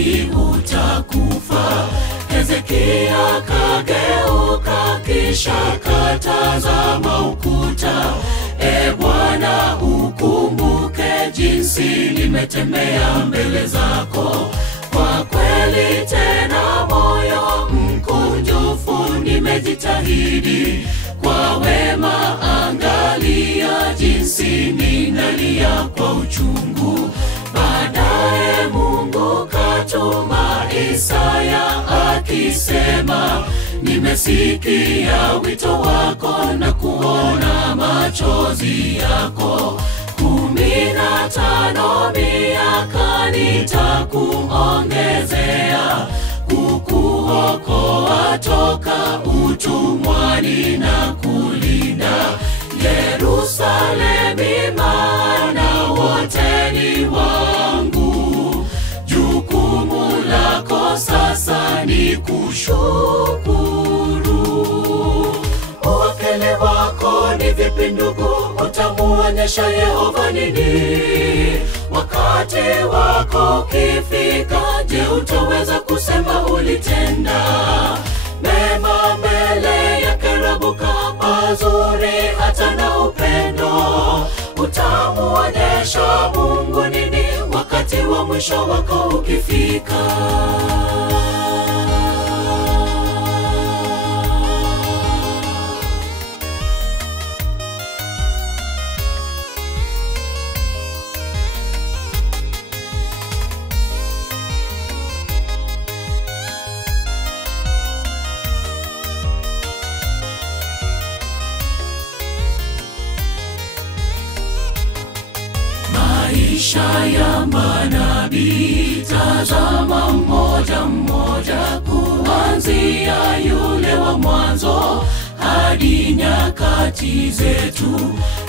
kweli utakufa. Hezekia kageuka kisha katazama ukuta. E Bwana, ukumbuke jinsi nimetembea mbele zako. Kwa kweli tena moyo mkunjufu nimejitahidi. Kwa wema angalia jinsi ninalia kwa uchungu. Baadaye Mungu katuma Isaya akisema, nimesikia wito wako na kuona machozi yako. 15 miaka nitakuongezea, kukuokoa toka utumwani na kulinda Yerusalemu, maana wote ni wangu. Jukumu lako sasa ni kushukuru. Uwakili wako ni vipi ndugu, utamuonyesha Yehova nini? Wakati wako ukifika, je, utaweza kusema ulitenda mema mbele ya kerabuka, mazuri hata na upendo? Utamuonyesha Mungu nini wakati wa mwisho wako ukifika? Maisha ya manabii, tazama mmoja mmoja, kuanzia yule wa mwanzo hadi nyakati zetu.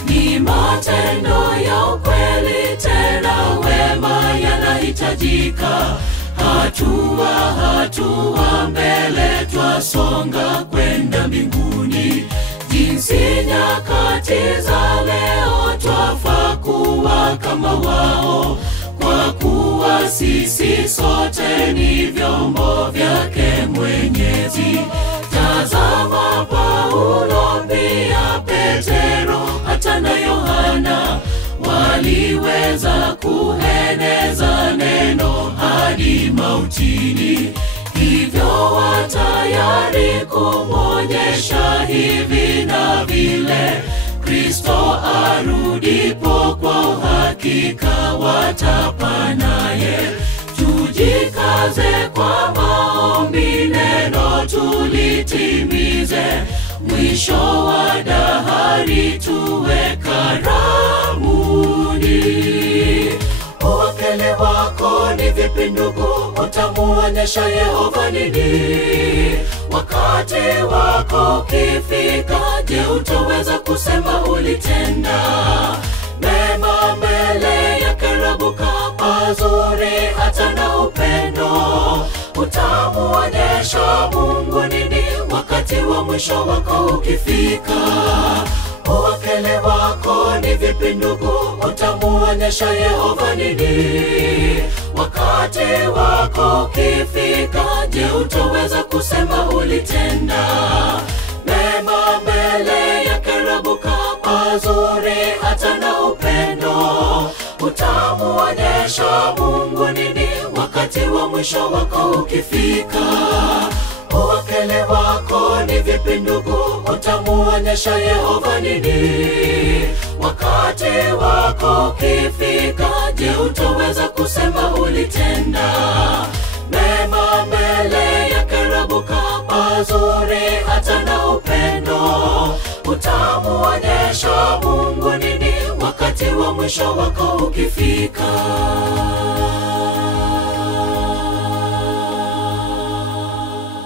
Ni matendo ya ukweli tena wema yanahitajika. Hatua hatua mbele twasonga kwenda mbinguni. Jinsi nyakati za leo twafaa kuwa kama wao, kwa kuwa sisi sote ni vyombo vyake Mwenyezi. Tazama Paulo, pia Petero, hata na Yohana waliweza kueneza neno hadi mautini. Hivyo watayari kumonyesha hivi na vile Kristo arudipo, kwa uhakika watapanaye. Tujikaze kwa maombi, neno tulitimize. Mwisho wa dahari tuwe karamuni. Uwakili wako ni vipi ndugu, utamuonyesha Yehova nini? Wakati wako ukifika, je, utaweza kusema ulitenda mema mbele ya kerabuka, mazuri hata na upendo? Utamuonyesha Mungu nini wakati wa mwisho wako ukifika? Uwakili wako ni vipi ndugu, utamuonyesha Yehova nini? Wakati wako ukifika, je, utaweza kusema ulitenda mema mbele ya kerabuka, mazuri hata na upendo? Utamuonyesha Mungu nini wakati wa mwisho wako ukifika? Uwakili wako ni vipi ndugu, utamuonyesha Yehova nini? Wakati wako ukifika, je, utaweza kusema ulitenda mema mbele ya kerabuka, mazuri hata na upendo? Utamuonyesha Mungu nini wakati wa mwisho wako ukifika?